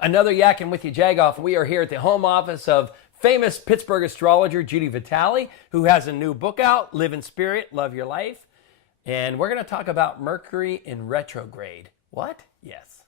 Another Yakkin with you, Jagoff. We are here at the home office of famous Pittsburgh astrologer Judi Vitale, who has a new book out, Live in Spirit, Love Your Life. And we're going to talk about Mercury in retrograde. What? Yes.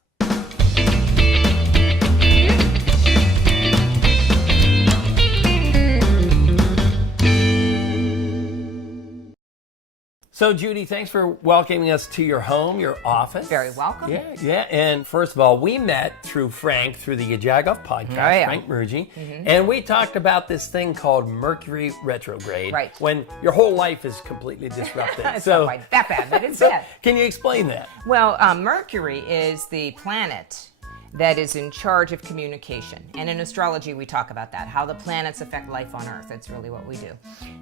So, Judi, thanks for welcoming us to your home, your office. Very welcome. Yeah. And first of all, we met through Frank, through the Jagoff podcast, Frank Mergy, and we talked about this thing called Mercury retrograde. Right. When your whole life is completely disrupted. It's not quite that bad, but it's bad. Can you explain that? Well, Mercury is the planet that is in charge of communication. And in astrology, we talk about that, how the planets affect life on Earth. That's really what we do.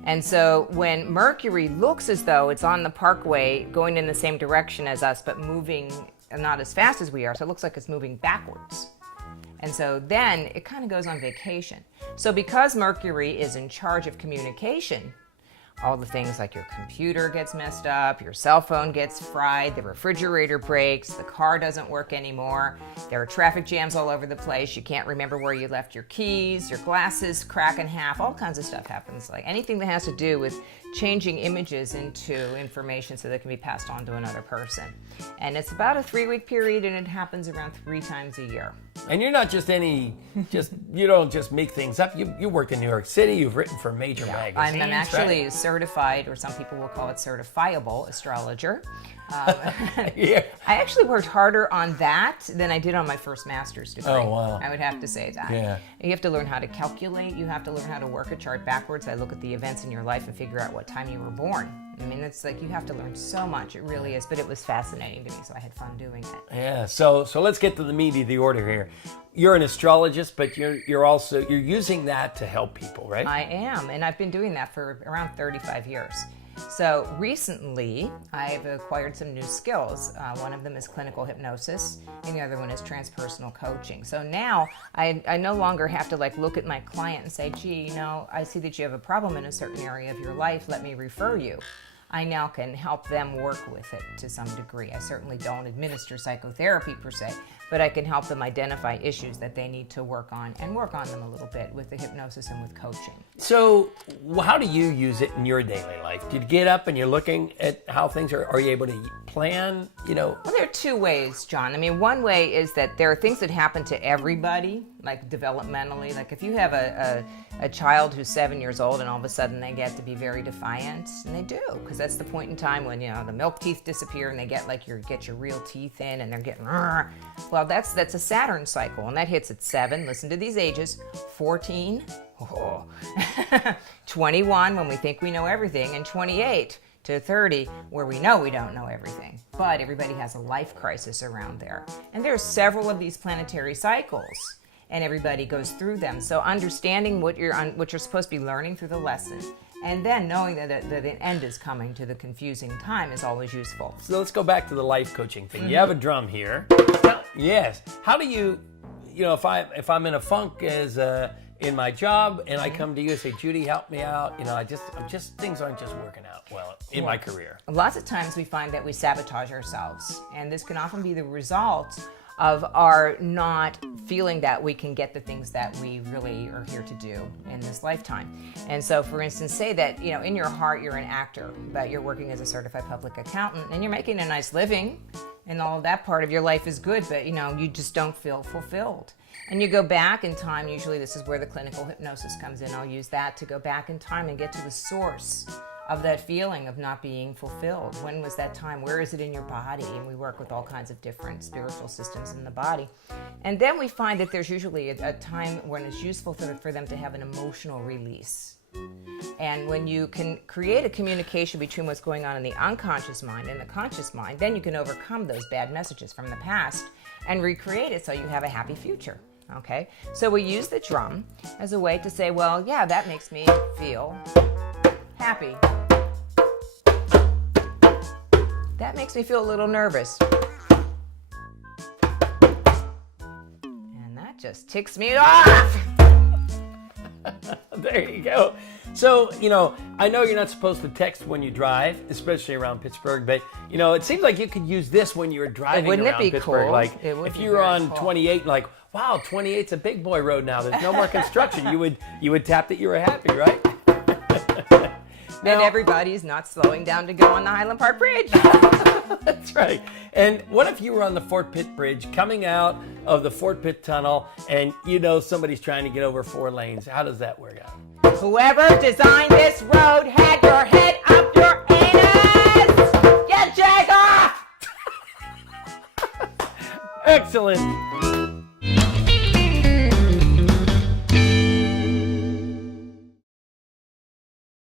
And so when Mercury looks as though it's on the parkway, going in the same direction as us, but moving not as fast as we are, so it looks like it's moving backwards. And so then it kind of goes on vacation. So because Mercury is in charge of communication, all the things like your computer gets messed up, your cell phone gets fried, the refrigerator breaks, the car doesn't work anymore, there are traffic jams all over the place, you can't remember where you left your keys, your glasses crack in half, all kinds of stuff happens. Like anything that has to do with changing images into information so that can be passed on to another person. And it's about a 3-week period, and it happens around 3 times a year. And you're not you don't just make things up. You worked in New York City, you've written for major magazines. I'm actually a certified, or some people will call it certifiable astrologer. Yeah. I actually worked harder on that than I did on my first master's degree. Oh, wow. I would have to say that. Yeah. You have to learn how to calculate. You have to learn how to work a chart backwards. I look at the events in your life and figure out what time you were born. I mean, it's like you have to learn so much. It really is. But it was fascinating to me, so I had fun doing it. Yeah. So let's get to the meat of the order here. You're an astrologist, but you're using that to help people, right? I am, and I've been doing that for around 35 years. So recently, I've acquired some new skills. One of them is clinical hypnosis, and the other one is transpersonal coaching. So now I no longer have to look at my client and say, gee, I see that you have a problem in a certain area of your life. Let me refer you. I now can help them work with it to some degree. I certainly don't administer psychotherapy per se, but I can help them identify issues that they need to work on and work on them a little bit with the hypnosis and with coaching. So how do you use it in your daily life? Do you get up and you're looking at how things are? Are you able to plan? Well, there are 2 ways, John. I mean, one way is that there are things that happen to everybody, like developmentally. Like if you have a child who's 7 years old and all of a sudden they get to be very defiant, and they do, because that's the point in time when the milk teeth disappear and they get your real teeth in and they're getting well, that's a Saturn cycle, and that hits at 7. Listen to these ages: 14, 21 when we think we know everything, and 28 to 30 where we know we don't know everything. But everybody has a life crisis around there, and there's several of these planetary cycles, and everybody goes through them. So understanding what you're supposed to be learning through the lesson, and then knowing that an end is coming to the confusing time is always useful. So let's go back to the life coaching thing. You have a drum here. Yes. How do you, if I'm in a funk in my job and I come to you and say, Judi, help me out. Things aren't just working out well in my career. Lots of times we find that we sabotage ourselves, and this can often be the result of our not feeling that we can get the things that we really are here to do in this lifetime. And so, for instance, say that, in your heart you're an actor, but you're working as a certified public accountant, and you're making a nice living, and all of that part of your life is good, but, you just don't feel fulfilled. And you go back in time. Usually this is where the clinical hypnosis comes in. I'll use that to go back in time and get to the source of that feeling of not being fulfilled. When was that time? Where is it in your body? And we work with all kinds of different spiritual systems in the body. And then we find that there's usually a time when it's useful for them to have an emotional release. And when you can create a communication between what's going on in the unconscious mind and the conscious mind, then you can overcome those bad messages from the past and recreate it so you have a happy future. Okay? So we use the drum as a way to say, well, yeah, that makes me feel happy. That makes me feel a little nervous. And that just ticks me off. There you go. So, I know you're not supposed to text when you drive, especially around Pittsburgh, but, it seems like you could use this when you were driving Wouldn't around it be Pittsburgh. cool? Like, It would if be you were very on cool. 28, like, wow, 28's a big boy road now. There's no more construction. You would tap that you were happy, right? And everybody's not slowing down to go on the Highland Park Bridge. That's right. And what if you were on the Fort Pitt Bridge coming out of the Fort Pitt Tunnel and somebody's trying to get over 4 lanes? How does that work out? Whoever designed this road had your head up your anus! Get Jagoff! Excellent.